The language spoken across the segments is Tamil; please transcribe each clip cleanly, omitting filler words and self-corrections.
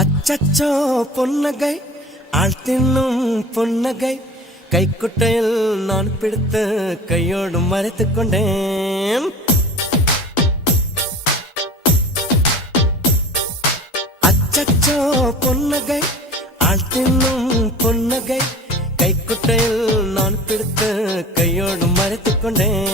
அச்சச்சோ பொன்னகை ஆழ்த்தின்னும் பொன்னகை கைக்குட்டையில் நான் பிடித்து கையோடு மறைத்துக் கொண்டேன். அச்சச்சோ பொன்னகை ஆழ்த்தின்னும் பொன்னகை கைக்குட்டையில் நான் பிடித்து கையோடு மறைத்துக் கொண்டேன்.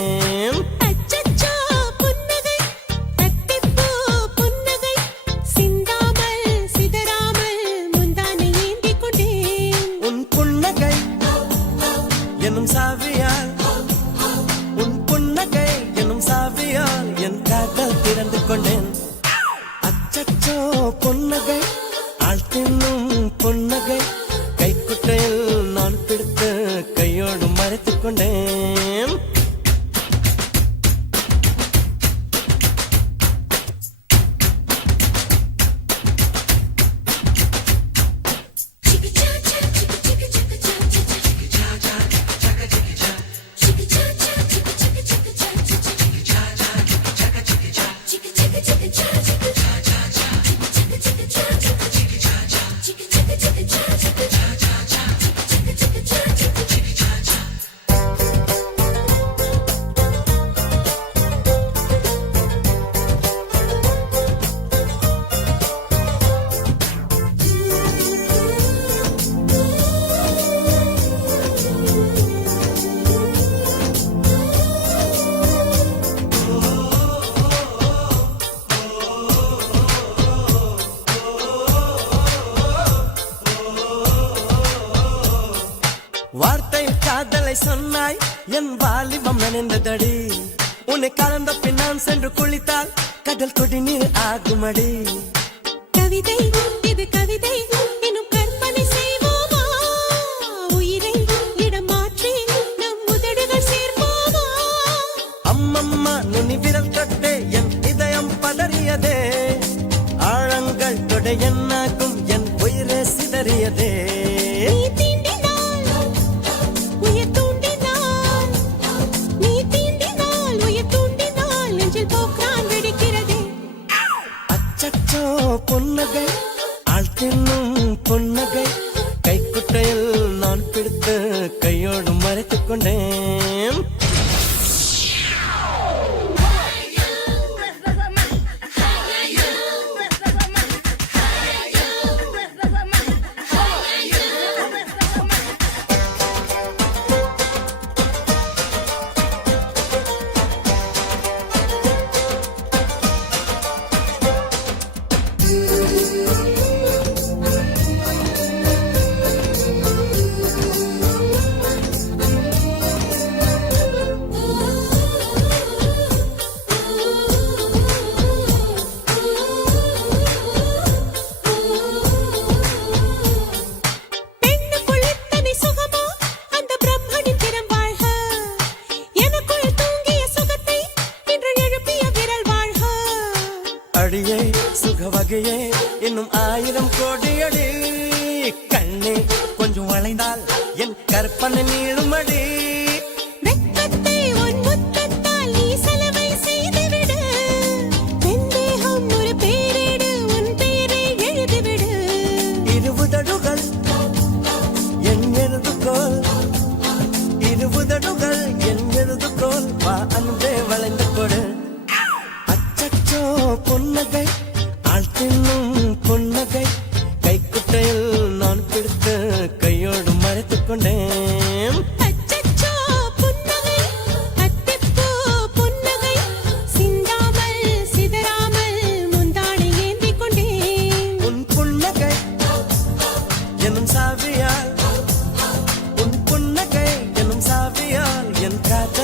எனும் சாவியால் உன் புன்னகை எனும் சாவியால் என் காதல் திறந்து கொண்டேன். அச்சச்சோ பொன்னகை ஆழ்த்தின்னும் பொன்னகை கைக்குட்டையில் நான் பிடித்து கையோடு மறைத்துக் கொண்டேன். வார்த்தை காதலை சொன்னாய் என் வாலிபம் நனைந்ததடி. உன்னை கலந்த பின் நான் சென்று குளித்தால் கடல் கொடி நீர் ஆகுமடி. கவிதை இது கவிதை எனும் கற்பனை செய்வோமா? உயிரை இடம் மாற்றி நம் உதடுகள் சேர்ப்போமா? அம்மம்மா நுனி விரல் தொட்டே என் இதயம் பதறியதே. ஆழங்கள் தொட என்னாகும் என் உயிரே சிதறியதே. அச்சச்சோ பொன்னகை ஆழ்த்தின்னும் பொன்னகை கைக்குட்டையில் நான் பிடித்து கையோடு மறைத்துக் கொண்டேன். அடியே சுக வகையே இன்னும் 1000 கோடியடி. கண்ணே கொஞ்சம் வளைந்தால் என் கற்பனை நீளுமடி. வெட்கத்தை உன் முத்தத்தால் நீ சலவை செய்துவிடு. பெண்தேகம் ஒரு பேரிடு, உன் பெயரை எழுதிவிடு. இருபுதடுகள் என் எழுதுகோல், இருபுதடுகள் என் எழுதுகோல். வா அன்பே வளைந்து கொடு. அச்சச்சோ பொன்னகை ஆழ்த்தின்னும் பொன்னகை கைக்குட்டையில் நான் பிடித்து கையோடு மறைத்துக் கொண்டேன். அச்சச்சோ புன்னகை அத்திப்பூ புன்னகை சிந்தாமல் சிதறாமல் முந்தானை ஏந்திக் கொண்டேன். உன் புன்னகை எனும் சாவியால் உன் புன்னகை எனும் சாவியால் என் காதல்